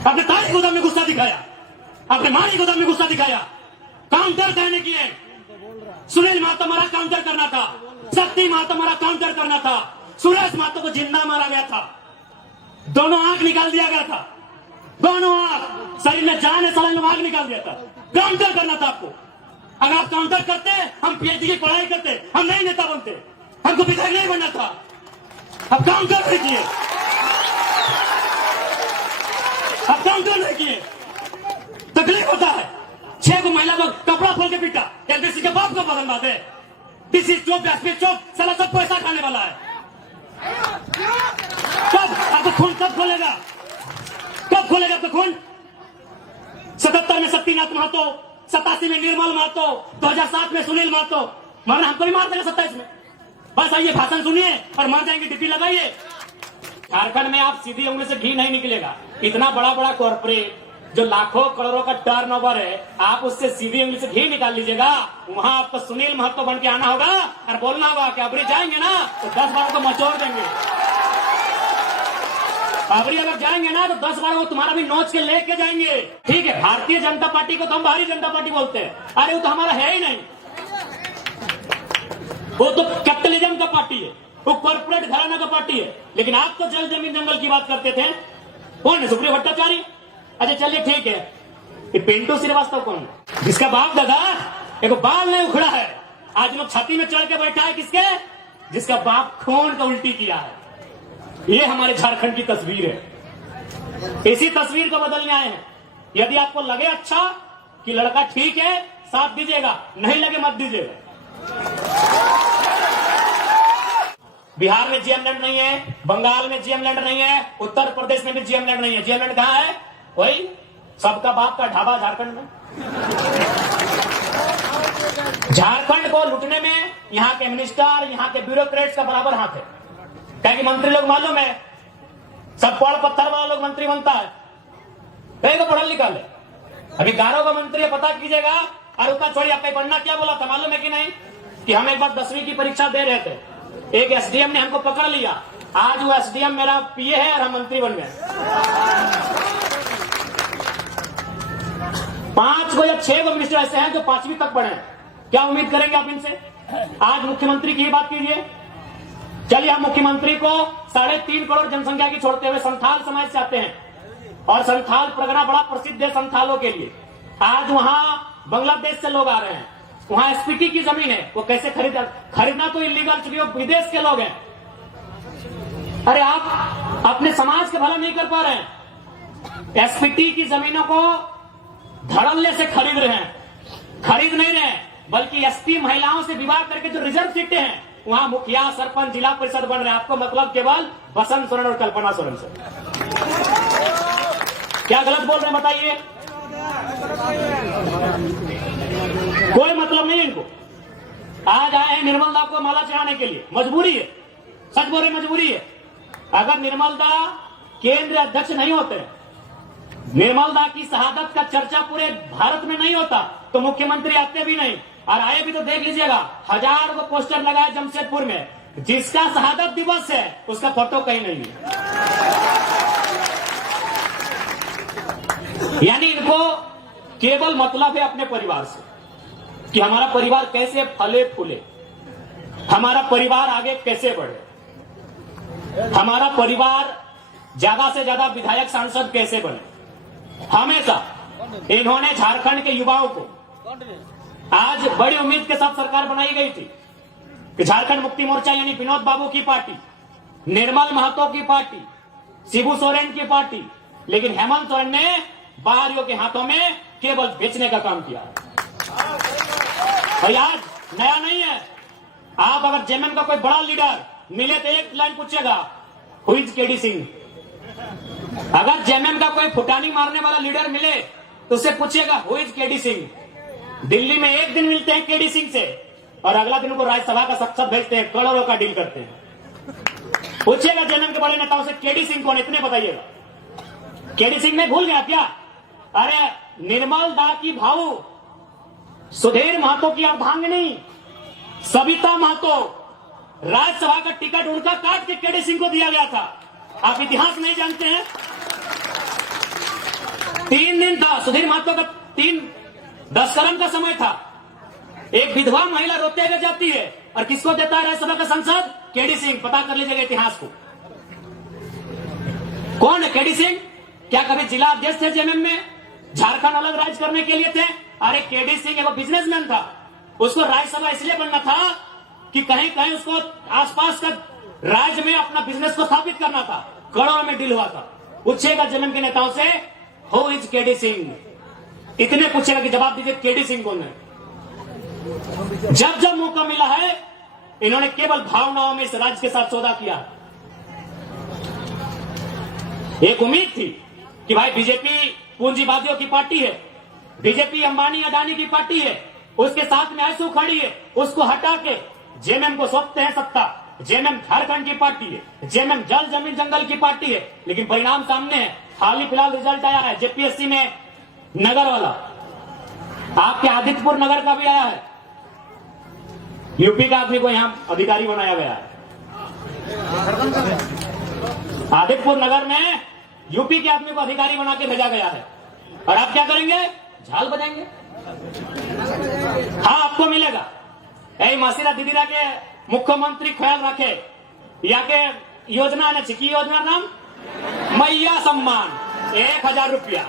अपने ताली गोदाम में गुस्सा दिखाया, अपने मारी गोदाम में गुस्सा दिखाया, काउंटर करने के लिए सुनील महतो मारा काउंटर करना था, शक्ति महतो मारा काउंटर करना था, सुरेश महतो को जिंदा मारा गया था, दोनों आंख निकाल दिया गया था, दोनों आंख शरीर में जाने सलंग आंख निकाल दिया था। काउंटर करना था आपको। अगर आप काउंटर करते हम पीएचडी की पढ़ाई करते, हम नए नेता बनते, हमको विधायक नहीं बनना था। अब काउंटर नहीं किए, अब काउंटर नहीं किए, तकलीफ होता है। 6 को महिला को कपड़ा खोल के पीटा, एलडीसी के बाप को बदल बात है। दिस इज चौक, चौक, साला सब पैसा खाने वाला है। कब आपको खून कब खोलेगा, कब खोलेगा आपको खून? 77 में शक्तिनाथ महतो, 87 में निर्मल महतो, 2007 में सुनील महतो, मरना हमको भी मार देगा 27 में। बस आइए भाषण सुनिए और मर जाएंगे, डिप्टी लगाइए। झारखंड में आप सीधी उंगली से घी नहीं निकलेगा। इतना बड़ा बड़ा कॉर्पोरेट जो लाखों करोड़ों का टर्नओवर है, आप उससे सीधी उंगली से घी निकाल लीजिएगा। वहां आपको सुनील महतो बन के आना होगा और बोलना होगा कि अबरी जाएंगे ना तो 10 बार को मचोड़ देंगे। अबरी अगर जाएंगे ना तो 10 बार वो तुम्हारा भी नोच के लेके जाएंगे। ठीक है, भारतीय जनता पार्टी को तो हम बाहरी जनता पार्टी बोलते हैं। अरे वो तो हमारा है ही नहीं, वो तो कैपिटलिज्म का पार्टी है, वो कॉर्पोरेट घराना का पार्टी है। लेकिन आप तो जल जमीन जंगल की बात करते थे। कौन है? सुप्रियो भट्टाचार्य। अच्छा चलिए ठीक है, ये पिंटू श्रीवास्तव कौन है? जिसका बाप दादा एक बाल नहीं उखड़ा है, आज लोग छाती में चढ़ के बैठा है। किसके? जिसका बाप खून का उल्टी किया है। ये हमारे झारखंड की तस्वीर है। इसी तस्वीर को बदलने आए हैं। यदि आपको लगे अच्छा कि लड़का ठीक है, साथ दीजिएगा, नहीं लगे मत दीजिएगा। बिहार में जीएम लैंड नहीं है, बंगाल में जीएम लैंड नहीं है, उत्तर प्रदेश में भी जीएम लैंड नहीं है। जीएम लैंड कहां है? वही सबका बाप का ढाबा झारखंड में। झारखंड को लूटने में यहाँ के मिनिस्टर, यहाँ के ब्यूरोक्रेट्स का बराबर हाथ है। क्या कि मंत्री लोग मालूम है, सब पढ़ पत्थर वाला लोग मंत्री बनता है, कहीं को पढ़ा लिखा है। अभी गारो का मंत्री है, पता कीजिएगा। और उतना छोड़िए, आपका पढ़ना क्या बोला था मालूम है कि नहीं? कि हम एक बार 10वीं की परीक्षा दे रहे थे, एक एसडीएम ने हमको पकड़ लिया। आज वो एसडीएम मेरा पीए है और हम मंत्री बन गए। 5 को या 6 को मिनिस्टर ऐसे हैं जो 5वीं तक पढ़े हैं। क्या उम्मीद करेंगे आप इनसे? आज मुख्यमंत्री की बात कीजिए। चलिए हम मुख्यमंत्री को 3.5 करोड़ जनसंख्या की छोड़ते हुए संथाल समाज से आते हैं, और संथाल परगना बड़ा प्रसिद्ध है संथालों के लिए। आज वहां बांग्लादेश से लोग आ रहे हैं, वहां एसपीटी की जमीन है, वो कैसे खरीदना तो इलीगल, चूंकि वो विदेश के लोग हैं। अरे आप अपने समाज का भला नहीं कर पा रहे हैं। एसपीटी की जमीनों को धड़ल्ले से खरीद रहे हैं, खरीद नहीं रहे हैं, बल्कि एसपी महिलाओं से विवाह करके जो रिजर्व सीटें हैं वहां मुखिया, सरपंच, जिला परिषद बन रहे हैं। आपको मतलब केवल बसंत सोरेन और कल्पना सोरेन से। क्या गलत बोल रहे हैं बताइए? कोई मतलब नहीं इनको। आज आए हैं निर्मल दा को माला चढ़ाने के लिए, मजबूरी है, सच बोल रहे मजबूरी है। अगर निर्मल दा केंद्रीय अध्यक्ष नहीं होते, निर्मल दा की शहादत का चर्चा पूरे भारत में नहीं होता, तो मुख्यमंत्री आते भी नहीं। और आए भी तो देख लीजिएगा, 1000 को पोस्टर लगाया जमशेदपुर में, जिसका शहादत दिवस है उसका फोटो कहीं नहीं है। यानी इनको केवल मतलब है अपने परिवार से, कि हमारा परिवार कैसे फले फूले, हमारा परिवार आगे कैसे बढ़े, हमारा परिवार ज्यादा से ज्यादा विधायक सांसद कैसे बने। हमेशा इन्होंने झारखंड के युवाओं को, आज बड़ी उम्मीद के साथ सरकार बनाई गई थी कि झारखंड मुक्ति मोर्चा यानी विनोद बाबू की पार्टी, निर्मल महतो की पार्टी, शिबू सोरेन की पार्टी, लेकिन हेमंत सोरेन ने बाहरियों के हाथों में केवल बेचने का काम किया। और आज नया नहीं है। आप अगर जेएमएम का कोई बड़ा लीडर मिले तो एक लाइन पूछेगा, हु इज केडी सिंह। अगर जेएमएम का कोई फुटानी मारने वाला लीडर मिले तो उससे पूछेगा, who is KD Singh. Delhi में एक दिन मिलते हैं केडी सिंह से और अगला दिन उनको राज्यसभा का सख्त भेजते हैं, करोड़ों का डील करते हैं। पूछिएगा जेएमएम के बड़े नेताओं से, केडी सिंह कौन, इतने बताइएगा। केडी सिंह ने भूल गया क्या? अरे निर्मल दा की भाऊ सुधीर महतो की अर्धांगिनी सविता महतो, राज्यसभा का टिकट उनका काट के केडी सिंह को दिया गया था। आप इतिहास नहीं जानते हैं? 3 दिन था, सुधीर महतो का 10 का समय था। एक विधवा महिला रोते हुए जाती है और किसको देता है राज्यसभा का सांसद? केडी सिंह। पता कर लीजिएगा इतिहास को, कौन है केडी सिंह? क्या कभी जिला अध्यक्ष थे जेएमएम में? झारखंड अलग राज्य करने के लिए थे? अरे केडी सिंह एक बिजनेसमैन था, उसको राज्यसभा इसलिए बनना था कि कहीं कहीं उसको आसपास का राज्य में अपना बिजनेस को स्थापित करना था। करोड़ों में डील हुआ था। पूछेगा जेएमएम के नेताओं से, हु इज केडी सिंह? इतने पूछेगा कि जवाब दीजिए केडी सिंह कौन है। जब जब मौका मिला है इन्होंने केवल भावनाओं में इस राज्य के साथ सौदा किया। एक उम्मीद थी कि भाई बीजेपी पूंजीवादियों की पार्टी है, बीजेपी अंबानी अडानी की पार्टी है, उसके साथ में आंसू खड़ी है, उसको हटा के जेएमएम को सौंपते हैं सत्ता। जेएमएम झारखंड की पार्टी है, जेएमएम जल जमीन जंगल की पार्टी है। लेकिन परिणाम सामने है, हाल ही फिलहाल रिजल्ट आया है जेपीएससी में नगर वाला, आपके आदित्यपुर नगर का भी आया है। यूपी का आदमी को यहां अधिकारी बनाया गया है। आदित्यपुर नगर में यूपी के आदमी को अधिकारी बना के भेजा गया है। और आप क्या करेंगे? झाल बजाएंगे। हाँ, आपको मिलेगा। ऐ मासीरा दीदीरा के मुख्यमंत्री ख्याल रखे, या के योजना ने की योजना नाम मैया सम्मान 1000 रुपया।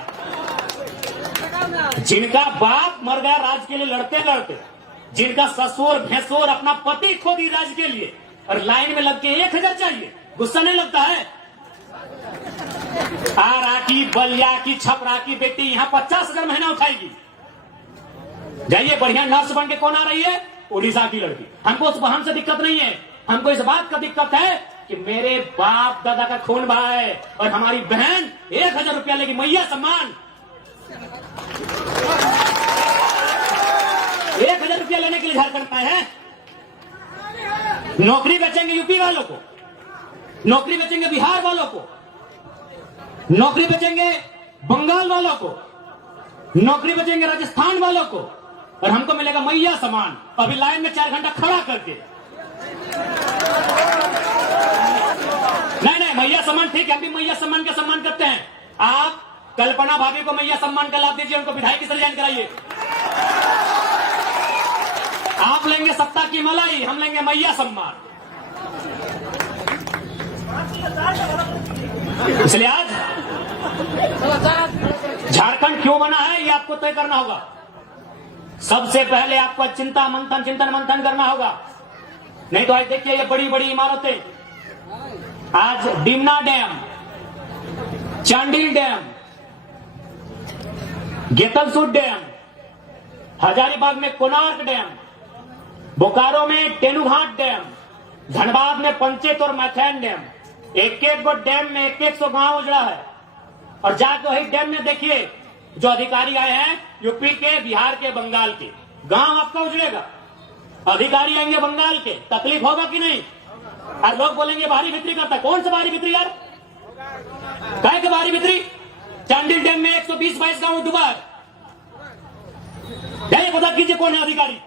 जिनका बाप मर गया राज के लिए लड़ते लड़ते, जिनका ससुर भैंसुर अपना पति खो दी राज के लिए, और लाइन में लग के 1000 चाहिए, गुस्सा नहीं लगता है? आरा की, बलिया की, छपरा की बेटी यहाँ 50,000 महीना उठाएगी। जाइए, बढ़िया नर्स बन के कौन आ रही है? उड़ीसा की लड़की। हमको उस बहन से दिक्कत नहीं है, हमको इस बात का दिक्कत है कि मेरे बाप दादा का खून बहा है और हमारी बहन 1000 रुपया लेगी, मैया सम्मान। 1000 रुपया लेने के लिए झारखंड में है। नौकरी बेचेंगे यूपी वालों को, नौकरी बेचेंगे बिहार वालों को, नौकरी बेचेंगे बंगाल वालों को, नौकरी बेचेंगे राजस्थान वालों को, और हमको मिलेगा मैया सम्मान। अभी लाइन में 4 घंटा खड़ा करके। नहीं, मैया सम्मान ठीक है, हम भी मैया सम्मान का सम्मान करते हैं। आप कल्पना भाभी को मैया सम्मान का लाभ दीजिए, उनको विधायक से रिजाइन कराइए। आप लेंगे सत्ता की मलाई, हम लेंगे मैया सम्मान। इसलिए आज झारखंड क्यों बना है ये आपको तय करना होगा। सबसे पहले आपको चिंतन मंथन करना होगा। नहीं तो आज देखिए ये बड़ी बड़ी इमारतें, आज Dimna dam, Chandil dam, Getalsud dam, Hazaribagh में कोणार्क डैम, बोकारो में तेनुघाट डैम, धनबाद में पंचेत और मैथैन डैम, एक गो डैम में 100 गांव उजड़ा है। और जाके वही डैम में देखिए जो अधिकारी आए हैं यूपी के, बिहार के, बंगाल के, गांव आपका उजड़ेगा। अधिकारी आएंगे बंगाल के, तकलीफ होगा कि नहीं? और लोग बोलेंगे बाहरी बिक्री करता। कौन सा बाहरी बिक्री यार? काय के बाहरी बिक्री? चांडिल डैम में 120-22 गांव डूबा है। पता कीजिए कौन है अधिकारी।